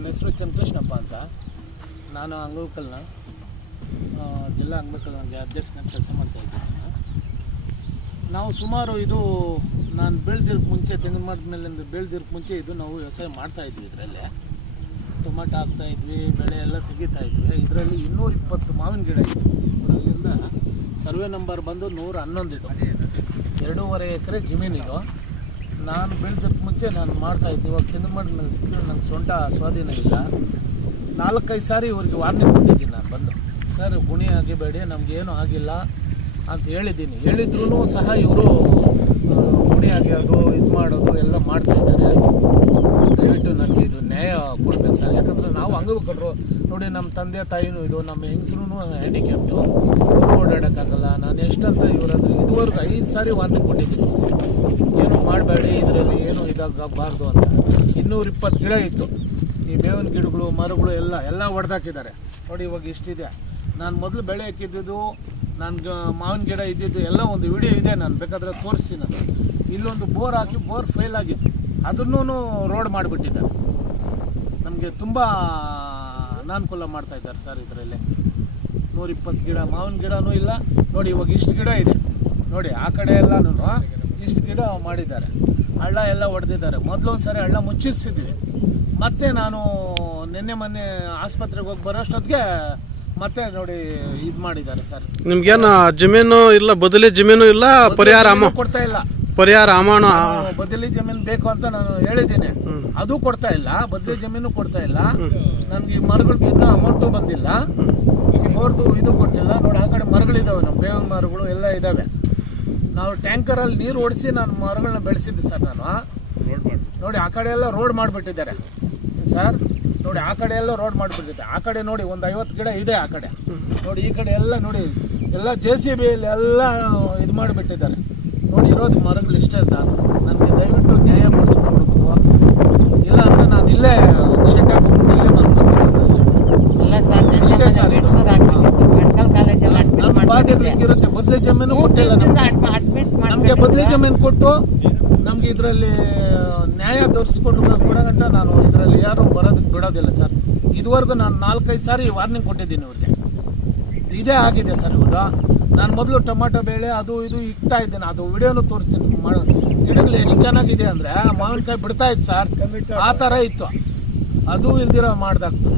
ನನ್ನ ಹೆಸರು ಚಂದ್ರಕೃಷ್ಣಪ್ಪ ಅಂತ. ನಾನು ಅಂಗವಿಕಲ್ನ ಜಿಲ್ಲಾ ಅಂಗವಿಕಲನಿಗೆ ಅಧ್ಯಕ್ಷನಾಗಿ ಕೆಲಸ ಮಾಡ್ತಾಯಿದ್ದೀನಿ. ನಾವು ಸುಮಾರು ಇದು ನಾನು ಬೆಳೆದಿರೋಕ್ಕೆ ಮುಂಚೆ ತೆಂಗಿನ ಮರದ ಮೇಲಿಂದ ಬೆಳೆದಿರೋಕ್ಕೆ ಮುಂಚೆ ಇದು ನಾವು ವ್ಯವಸಾಯ ಮಾಡ್ತಾಯಿದ್ವಿ. ಇದರಲ್ಲಿ ಟೊಮಾಟೊ ಹಾಕ್ತಾಯಿದ್ವಿ, ಬೆಳೆ ಎಲ್ಲ ತೆಗಿತಾಯಿದ್ವಿ. ಇದರಲ್ಲಿ 220 ಮಾವಿನ ಗಿಡ ಇತ್ತು. ಅಲ್ಲಿಂದ ಸರ್ವೆ ನಂಬರ್ ಬಂದು 111 ಇದು. 2.5 ಎಕರೆ ಜಮೀನಿದು. ನಾನು ಬೆಳೆದಿರೋಕ್ಕೆ ಮುಂಚೆ ನಾನು ಮಾಡ್ತಾಯಿದ್ದೆ. ಇವಾಗ ತೆಂಗಿನ ಮರದ ಮೇಲೆ ನಂಗೆ ಸೊಂಟ ಸ್ವಾಧೀನ ಇಲ್ಲ. 4-5 ಸಾರಿ ಇವ್ರಿಗೆ ವಾರ್ನಿಂಗ್ ಕೊಟ್ಟಿದ್ದೀನಿ ನಾನು ಬಂದು, ಸರ್ ಗುಣಿ ಆಗಿಬೇಡಿ, ನಮಗೇನು ಆಗಿಲ್ಲ ಅಂತ ಹೇಳಿದ್ದೀನಿ. ಹೇಳಿದ್ರೂ ಸಹ ಇವರು ಗುಣಿ ಆಗ್ಯೋದು ಇದು ಮಾಡೋದು ಎಲ್ಲ ಮಾಡ್ತಾಯಿದ್ದಾರೆ. ದಯವಿಟ್ಟು ನನಗೆ ಇದು ನ್ಯಾಯ ಕೊಡ್ಬೇಕು ಸರ್. ಯಾಕಂದರೆ ನಾವು ಅಂಗವಿಕಲರು ನೋಡಿ, ನಮ್ಮ ತಂದೆ ತಾಯಿನೂ ಇದು, ನಮ್ಮ ಹೆಂಗಸ್ರೂ ಹ್ಯಾಂಡಿಕ್ಯಾಪ್ಟು, ಓಡಾಡೋಕ್ಕಾಗಲ್ಲ. ನಾನು ಎಷ್ಟಂತ ಇವರಾದ್ರೆ ಇದುವರೆಗೂ 5 ಸಾರಿ ವಾರ್ನಿಂಗ್ ಕೊಟ್ಟಿದ್ದೀನಿ, ಏನು ಮಾಡಬೇಡಿ, ಇದರಲ್ಲಿ ಏನು ಇದಾಗಬಾರ್ದು ಅಂತ. 220 ಗಿಡ ಇತ್ತು. ಈ ಬೇವಿನ ಗಿಡಗಳು ಮರಗಳು ಎಲ್ಲ ಹೊಡೆದಾಕಿದ್ದಾರೆ ನೋಡಿ. ಇವಾಗ ಇಷ್ಟಿದೆ. ನಾನು ಮೊದಲು ಬೆಳೆ ಹಾಕಿದ್ದು, ನಾನು ಮಾವಿನ ಗಿಡ ಇದ್ದಿದ್ದು ಎಲ್ಲ ಒಂದು ವಿಡಿಯೋ ಇದೆ, ನಾನು ಬೇಕಾದರೆ ತೋರಿಸಿ. ನಾನು ಇಲ್ಲೊಂದು ಬೋರ್ ಹಾಕಿ ಬೋರ್ ಫೇಲ್ ಆಗಿತ್ತು, ಅದನ್ನೂ ರೋಡ್ ಮಾಡಿಬಿಟ್ಟಿದ್ದಾರೆ. ನಮಗೆ ತುಂಬ ಅನಾನುಕೂಲ ಮಾಡ್ತಾಯಿದ್ದಾರೆ ಸರ್. ಇದರಲ್ಲಿ 120 ಗಿಡ ಮಾವಿನ ಗಿಡನೂ ಇಲ್ಲ ನೋಡಿ. ಇವಾಗ ಇಷ್ಟು ಗಿಡ ಇದೆ ನೋಡಿ. ಆ ಕಡೆ ಎಲ್ಲನೂ ಇಷ್ಟು ಗಿಡ ಮಾಡಿದ್ದಾರೆ. ಹಳ್ಳ ಎಲ್ಲ ಹೊಡೆದಿದ್ದಾರೆ. ಮೊದಲೊಂದು ಸಾರಿ ಹಳ್ಳ ಮುಚ್ಚಿಸಿದ್ವಿ. ಮತ್ತೆ ನಾನು ಮೊನ್ನೆ ಆಸ್ಪತ್ರೆಗೆ ಹೋಗಿ ಬರೋಷ್ಟೊತ್ತಿಗೆ ಮತ್ತೆ ನೋಡಿ ಇದು ಮಾಡಿದ್ದಾರೆ ಸರ್. ನಿಮ್ಗೇನು ಜಮೀನು ಇಲ್ಲ, ಬದಲಿ ಜಮೀನು ಇಲ್ಲ, ಪರಿಹಾರ ಕೊಡ್ತಾ ಇಲ್ಲ. ಪರಿಹಾರ ಬದಲಿ ಜಮೀನು ಬೇಕು ಅಂತ ನಾನು ಹೇಳಿದ್ದೀನಿ, ಅದು ಕೊಡ್ತಾ ಇಲ್ಲ. ಬದಲಿ ಜಮೀನು ಕೊಡ್ತಾ ಇಲ್ಲ. ನನ್ಗೆ ಈ ಮರಗಳಿಗೆ ಇನ್ನೂ ಅಮೌಂಟು ಬಂದಿಲ್ಲ. ಈ ಬೋರ್ದು ಇದು ಕೊಟ್ಟಿಲ್ಲ ನೋಡಿ. ಆ ಕಡೆ ಮರಗಳಿದಾವೆ, ನಮ್ಮ ಬೇವಿನ ಮರಗಳು ಎಲ್ಲ ಇದಾವೆ. ನಾವು ಟ್ಯಾಂಕರಲ್ಲಿ ನೀರು ಓಡಿಸಿ ನಾನು ಮರಗಳನ್ನ ಬೆಳೆಸಿದ್ದೆ ಸರ್. ನಾನು ನೋಡಿ ಆ ಕಡೆ ಎಲ್ಲ ರೋಡ್ ಮಾಡಿಬಿಟ್ಟಿದ್ದಾರೆ ಸರ್. ನೋಡಿ ಆ ಕಡೆ ಎಲ್ಲ ರೋಡ್ ಮಾಡಿಬಿಟ್ಟಿದೆ. ಆ ಕಡೆ ನೋಡಿ ಒಂದು 50 ಗಿಡ ಇದೆ ಆ ಕಡೆ ನೋಡಿ. ಈ ಕಡೆ ಎಲ್ಲ ನೋಡಿ ಎಲ್ಲ JCB ಎಲ್ಲ ಇದು ಮಾಡಿಬಿಟ್ಟಿದ್ದಾರೆ ನೋಡಿ. ಇರೋದು ಮರಗಳು ಇಷ್ಟೇ ಸರ್. ನನಗೆ ದಯವಿಟ್ಟು ನ್ಯಾಯ ಕೊಡಿಸ್ಕೊಡ್ಬೇಕು. ಇಲ್ಲ ಅಂದರೆ ನಾನು ಇಲ್ಲೇ ಶೆಡ್ ಹಾಕ್ಬಿಟ್ಟು ಇಲ್ಲೇ ಇಷ್ಟೇ ಸರ್. ನಮ್ಮ ಬಾಧ್ಯತೆ ಬದಲಿ ಜಮೀನು ಕೊಟ್ಟಿಲ್ಲ ನಮಗೆ. ಬದಲಿ ಜಮೀನು ಕೊಟ್ಟು ನಮ್ಗೆ ಇದರಲ್ಲಿ ನ್ಯಾಯ ತೋರಿಸ್ಕೊಂಡು ಕೊಡೋಗಂಟ ನಾನು ಇದರಲ್ಲಿ ಯಾರು ಬರೋದಕ್ಕೆ ಬಿಡೋದಿಲ್ಲ ಸರ್. ಇದುವರೆಗೂ ನಾನು 4-5 ಸಾರಿ ವಾರ್ನಿಂಗ್ ಕೊಟ್ಟಿದ್ದೀನಿ ಇವ್ರಿಗೆ. ಇದೇ ಆಗಿದೆ ಸರ್. ಇವಾಗ ನಾನು ಮೊದಲು ಟೊಮಾಟೊ ಬೇಳೆ ಅದು ಇದು ಇಕ್ತಾ ಇದ್ದೇನೆ, ಅದು ವಿಡಿಯೋನು ತೋರಿಸ್ತೀನಿ. ಗಿಡಗಳು ಎಷ್ಟು ಚೆನ್ನಾಗಿದೆ ಅಂದರೆ ಮಾವಿನಕಾಯಿ ಬಿಡ್ತಾ ಇತ್ತು ಸರ್. ಆ ಥರ ಇತ್ತು. ಅದು ಇಲ್ದಿರೋ ಮಾಡ್ದಾಗ್ತದೆ.